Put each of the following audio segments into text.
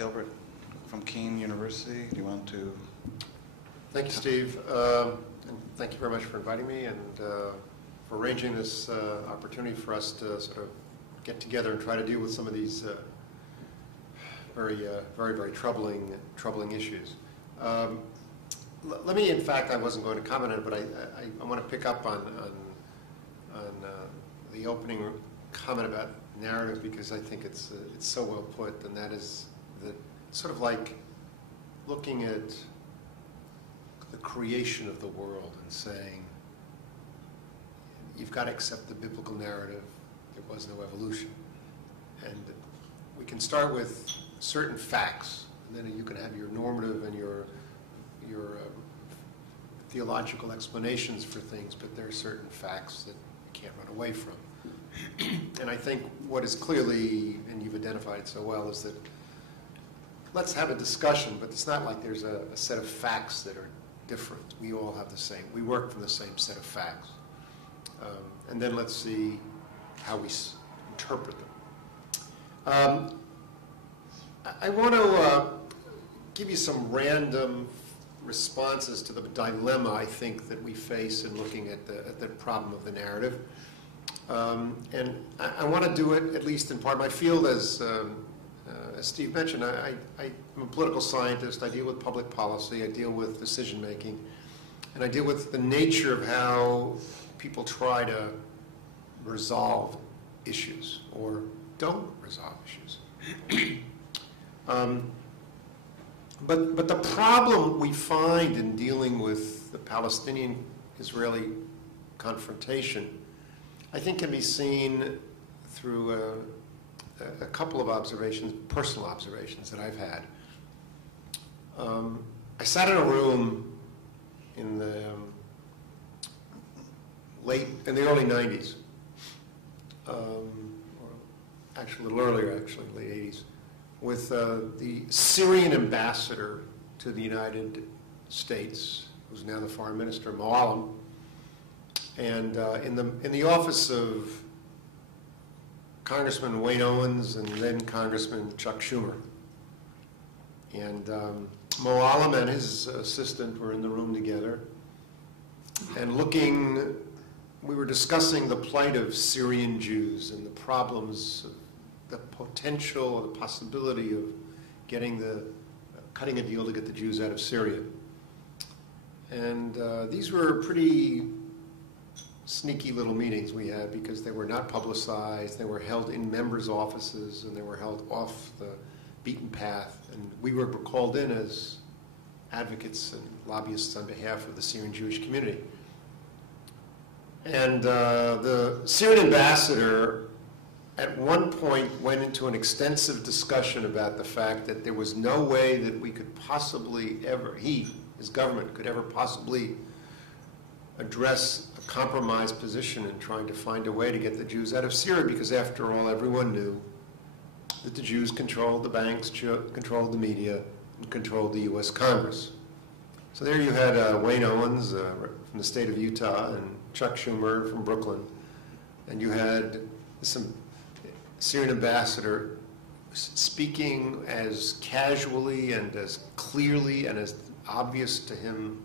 Gilbert from Kahn University. Do you want to? Thank you, Steve. And thank you very much for inviting me and for arranging this opportunity for us to sort of get together and try to deal with some of these very troubling issues. Let me, in fact, I wasn't going to comment on it, but I want to pick up on the opening comment about narrative, because I think it's so well put, and that is that sort of like looking at the creation of the world and saying, you've got to accept the biblical narrative, there was no evolution. And we can start with certain facts, and then you can have your normative and your theological explanations for things, but there are certain facts that you can't run away from. And I think what is clearly, and you've identified it so well, is that let's have a discussion, but it's not like there's a set of facts that are different. We all have the same. We work from the same set of facts. And then let's see how we interpret them. I want to give you some random responses to the dilemma, I think, that we face in looking at the problem of the narrative. And I want to do it, at least in part. My field, as Steve mentioned, I'm a political scientist. I deal with public policy. I deal with decision-making. And I deal with the nature of how people try to resolve issues or don't resolve issues. But the problem we find in dealing with the Palestinian-Israeli confrontation, I think, can be seen through a couple of observations, personal observations that I've had. I sat in a room in the early 90s, or actually a little earlier, late 80s, with the Syrian ambassador to the United States, who's now the foreign minister, Moallem, and in the office of Congressman Wayne Owens and then Congressman Chuck Schumer. And Moallem and his assistant were in the room together, and we were discussing the plight of Syrian Jews and the problems, the potential or the possibility of cutting a deal to get the Jews out of Syria. And these were pretty sneaky little meetings we had, because they were not publicized, they were held in members' offices, and they were held off the beaten path. And we were called in as advocates and lobbyists on behalf of the Syrian Jewish community. And the Syrian ambassador at one point went into an extensive discussion about the fact that there was no way that we could possibly ever, his government, could ever possibly address a compromised position in trying to find a way to get the Jews out of Syria, because after all, everyone knew that the Jews controlled the banks, controlled the media, and controlled the U.S. Congress. So there you had Wayne Owens from the state of Utah and Chuck Schumer from Brooklyn, and you had some Syrian ambassador speaking as casually and as clearly and as obvious to him,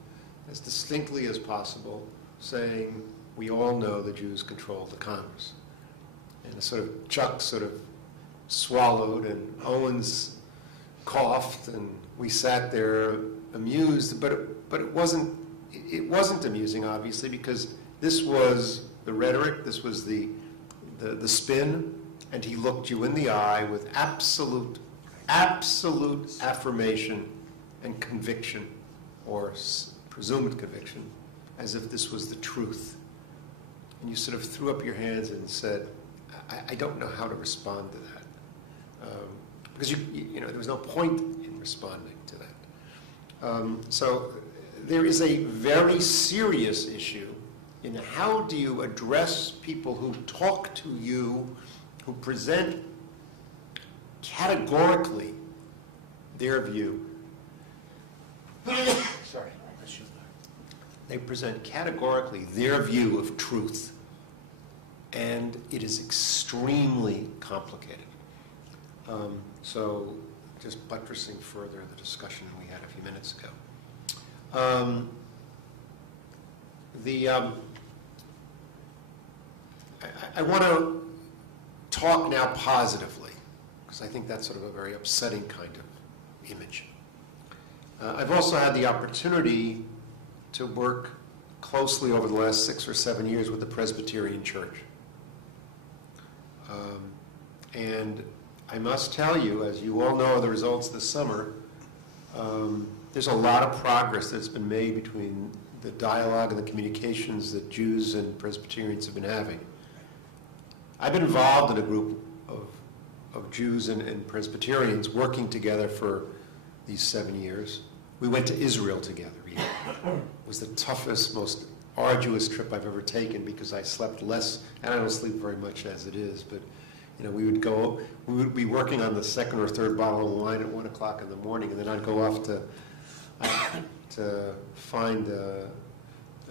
as distinctly as possible, saying, we all know the Jews control the Congress. And Chuck sort of swallowed, and Owens coughed, and we sat there amused, but it wasn't amusing, obviously, because this was the rhetoric, this was the spin, and he looked you in the eye with absolute affirmation and conviction, or presumed conviction, as if this was the truth. And you sort of threw up your hands and said, I don't know how to respond to that. Because there was no point in responding to that. So there is a very serious issue in how do you address people who talk to you, who present categorically their view. Sorry. They present categorically their view of truth, and it is extremely complicated. So just buttressing further the discussion we had a few minutes ago. I want to talk now positively, because I think that's sort of a very upsetting kind of image. I've also had the opportunity to work closely over the last 6 or 7 years with the Presbyterian Church. And I must tell you, as you all know the results this summer, there's a lot of progress that's been made between the dialogue and the communications that Jews and Presbyterians have been having. I've been involved in a group of Jews and Presbyterians working together for these 7 years. We went to Israel together. It was the toughest, most arduous trip I've ever taken because I slept less, and I don't sleep very much as it is, but we would be working on the second or third bottle of wine at 1 o'clock in the morning, and then I'd go off to find a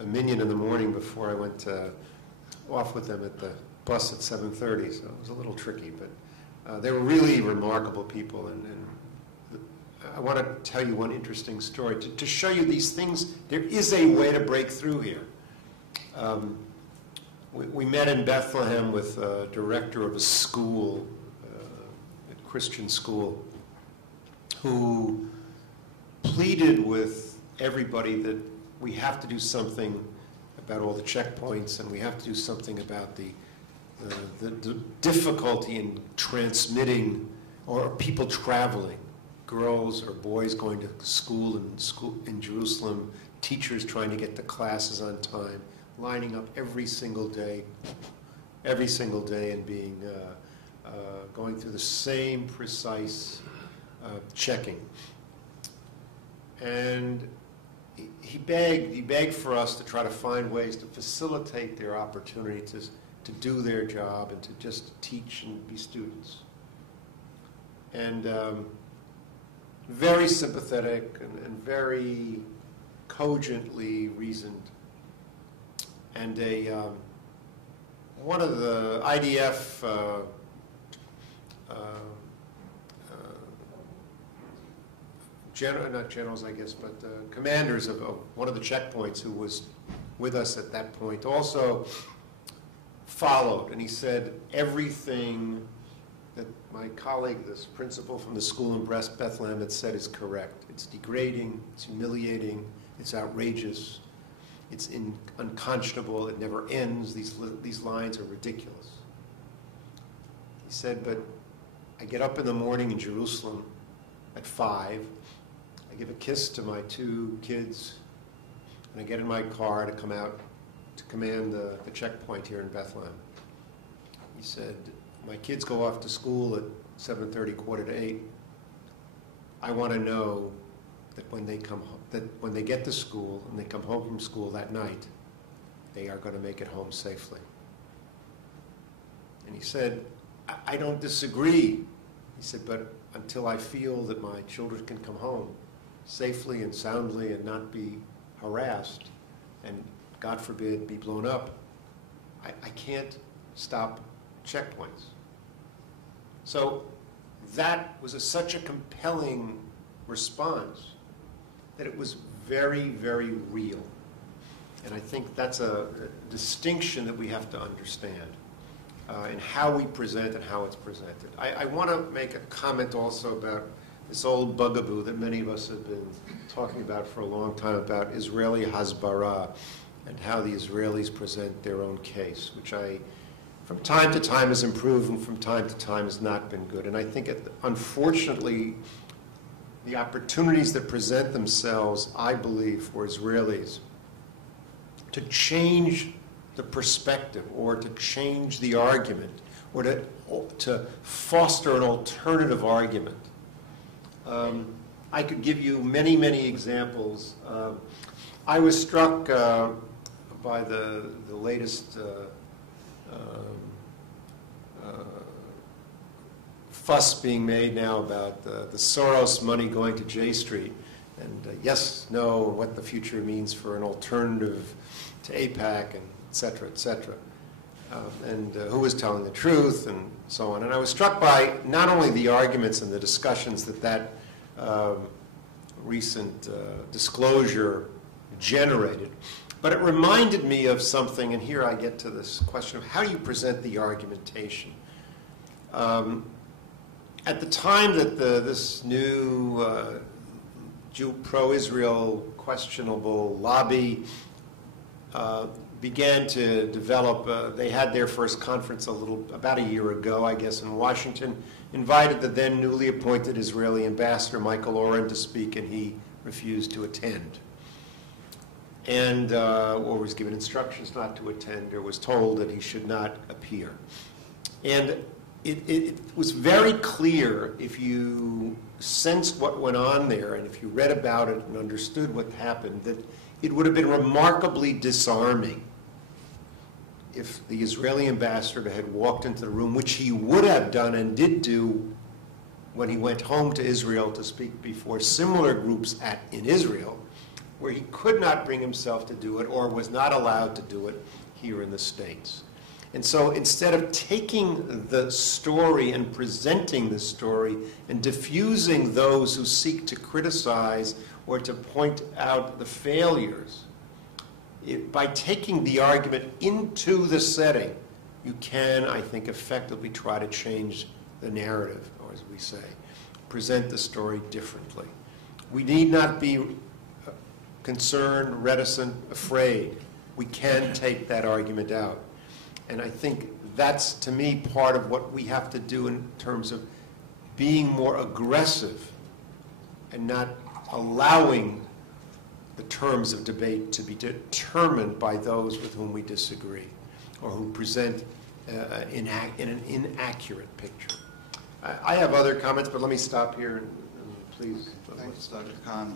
minion in the morning before I went off with them at the bus at 7:30, so it was a little tricky, but they were really remarkable people, and I want to tell you one interesting story. To show you these things, there is a way to break through here. We met in Bethlehem with a director of a school, a Christian school, who pleaded with everybody that we have to do something about all the checkpoints, and we have to do something about the difficulty in transmitting, or people traveling, girls or boys going to school in Jerusalem, teachers trying to get to classes on time, lining up every single day and being going through the same precise checking. And he begged for us to try to find ways to facilitate their opportunity to do their job and to just teach and be students. And very sympathetic and very cogently reasoned. And one of the IDF not generals, I guess, but commanders of one of the checkpoints who was with us at that point also followed, and he said everything that my colleague, this principal from the school in Bethlehem, had said is correct. It's degrading, it's humiliating, it's outrageous, it's unconscionable, it never ends, these lines are ridiculous. He said, but I get up in the morning in Jerusalem at 5, I give a kiss to my 2 kids, and I get in my car to come out to command the checkpoint here in Bethlehem. He said, my kids go off to school at 7:30, 7:45. I want to know that when they come home, that when they get to school and they come home from school that night, they are going to make it home safely. And he said, I don't disagree. He said, but until I feel that my children can come home safely and soundly and not be harassed and, God forbid, be blown up, I can't stop checkpoints. So that was such a compelling response that it was very, very real. And I think that's a distinction that we have to understand in how we present and how it's presented. I want to make a comment also about this old bugaboo that many of us have been talking about for a long time about Israeli hasbara and how the Israelis present their own case, which from time to time has improved and from time to time has not been good. And I think, unfortunately, the opportunities that present themselves, I believe, for Israelis to change the perspective or to change the argument or to foster an alternative argument. I could give you many, many examples. I was struck by the latest fuss being made now about the Soros money going to J Street, and yes, no, what the future means for an alternative to AIPAC, and et cetera, et cetera. and who was telling the truth and so on. And I was struck by not only the arguments and the discussions that recent disclosure generated, but it reminded me of something, and here I get to this question of how do you present the argumentation. At the time that this new pro-Israel questionable lobby began to develop, they had their first conference about a year ago, I guess, in Washington, invited the then newly appointed Israeli ambassador, Michael Oren, to speak, and he refused to attend. And, or was given instructions not to attend, or was told that he should not appear. And it was very clear, if you sensed what went on there, and if you read about it and understood what happened, that it would have been remarkably disarming if the Israeli ambassador had walked into the room, which he would have done and did do when he went home to Israel to speak before similar groups in Israel, where he could not bring himself to do it or was not allowed to do it here in the States. And so instead of taking the story and presenting the story and diffusing those who seek to criticize or to point out the failures, by taking the argument into the setting, you can, I think, effectively try to change the narrative, or as we say, present the story differently. We need not be concerned, reticent, afraid. We can take that argument out. And I think that's, to me, part of what we have to do in terms of being more aggressive and not allowing the terms of debate to be determined by those with whom we disagree or who present in an inaccurate picture. I have other comments, but let me stop here and please. Thanks, Dr. Kahn.